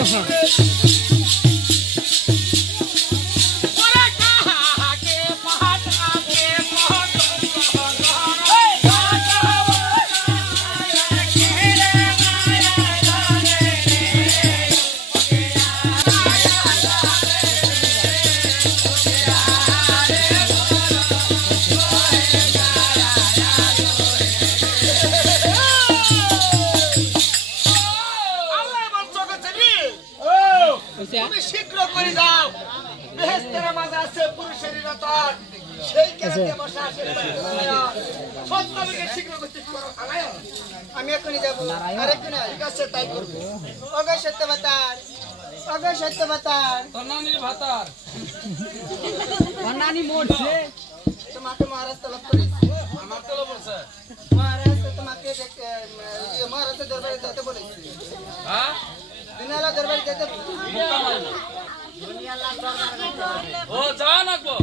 তুমি শীঘ্র করে যাও বেহেশতের মাঝে আছে পুরুষের রতন সেই কেরাতে বসা আছে সত্যকে শীঘ্র করতে করো আমি এখনই যাব আরেকদিন ঠিক আছে তাই করব ওগো সত্যবাতার তন্নানির ভাতার তন্নানি মরছে তোমাকে মহারাজ তলব করেছে আমার তলব বলছে মহারাজ তোমাকে মহারাজ দরবারে যেতে বলেছে হ্যাঁ দুনিয়ালা দরবারে যেতে ও জানাকো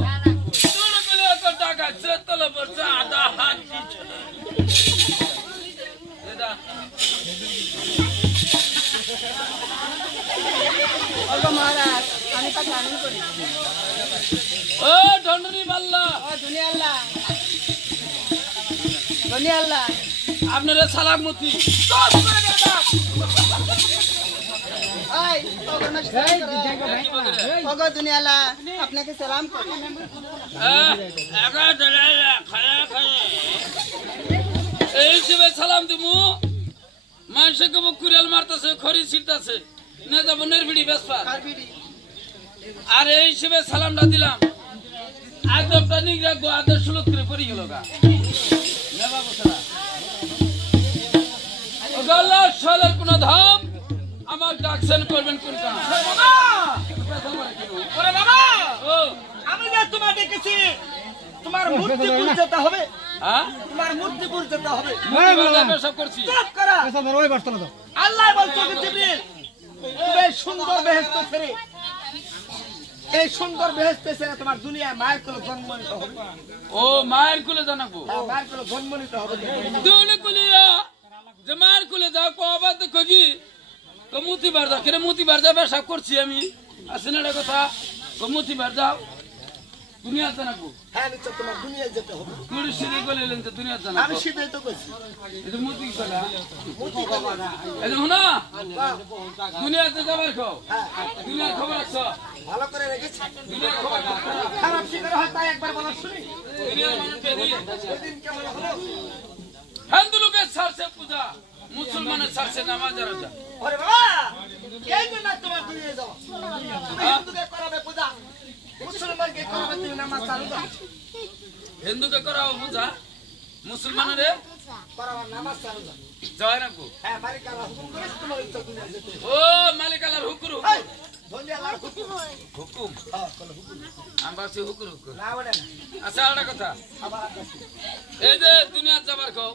তোর বলে তো টাকা চেতল বলছে আধা হাত দিছে দাদা ওগো মহারাজ আমি তা জানি করি ও ঢন্ডরি বাল্লা ও দুনিয়ালা আপনারা সালামতি এই ওগো দুনিয়ালা আপনাকে সালাম করি এই হিসেবে সালাম দিমু মানুষকে কুড়াল মারতেছে খড়ি ছিটতেছে না যাবো নেরবিড়ি বেসপার আর এই হিসেবে সালামটা দিলাম একদমটা নিগ রাখবো আদর সুলভ করে পড়ি গেল গা শৈলের কোন ধাম আমার ডাকছেন করবেন কোন কাজ আমি যে তোমার ডেকেছি তোমার মূর্তিপুর যেতে হবে হ্যাঁ তোমার মূর্তিপুর যেতে হবে সব করছি চুপ করা আল্লাহ বলছো জিবরিল তুমি এই সুন্দর বেহেশত ছেড়ে এই সুন্দর বেহেশত ছেড়ে তোমার দুনিয়ায় মায়ের কোলে জন্ম নিতে হবে ও মায়ের কোলে জানাবো মায়ের কোলে জন্ম নিতে হবে দুলে কুলিয়া যে মায়ের কোলে যাও কবা তো কজি কমুতি বার যাও কেন মুতি বার যাবে সব করছি আমি আসেন একটা কথা কমুতি বার যাও দুনিয়া জানাবো হ্যাঁ নিশ্চয় তোমার দুনিয়ায় যেতে হবে কুড়ি সিঁড়ি গলেলেন যে দুনিয়া জানাবো আমি সেটাই তো কইছি এটা মুতি কলা এই শোনা দুনিয়াতে যাবার খাও দুনিয়ার খবর আছে ভালো করে রেখেছি দুনিয়ার খবর খারাপ কি করে হয় তাই একবার বলা শুনি দুনিয়ার মানুষ পেদি সেদিন কেমন হলো হিন্দু লোকের ছাড়ছে পূজা মুসলমানের ছাড়ছে নামাজ আর রোজা ওরে বাবা এই জন্য তোমার দুনিয়ায় যাও তুমি হিন্দুকে করাবে পূজা মুসলমানকে করাবে তুমি নামাজ চালু দাও হিন্দুকে করাও পূজা মুসলমানের করাবে নামাজ চালু দাও জয় রাখবো হ্যাঁ মালিক আল্লাহ হুকুম করেছে তোমার ইচ্ছা দুনিয়ায় যেতে ও মালিক আল্লাহর হুকুম এই ধন্যবাদ আল্লাহর হুকুম হুকুম হ্যাঁ কোন হুকুম আমবাসী হুকুম হুকুম না বলে না আচ্ছা একটা কথা আবার আসছি এই যে দুনিয়া যাবার খাও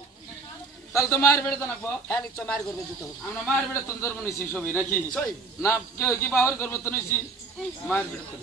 তাহলে তো মায়ের বেড়ে জানাবো হ্যাঁ নিশ্চয় মার করবে যেতে হবে আমরা মায়ের বেড়ে তন্দর বনেছি সবই নাকি সই না কেউ কি বাহর করবো তো নিছি মায়ের বেড়ে তো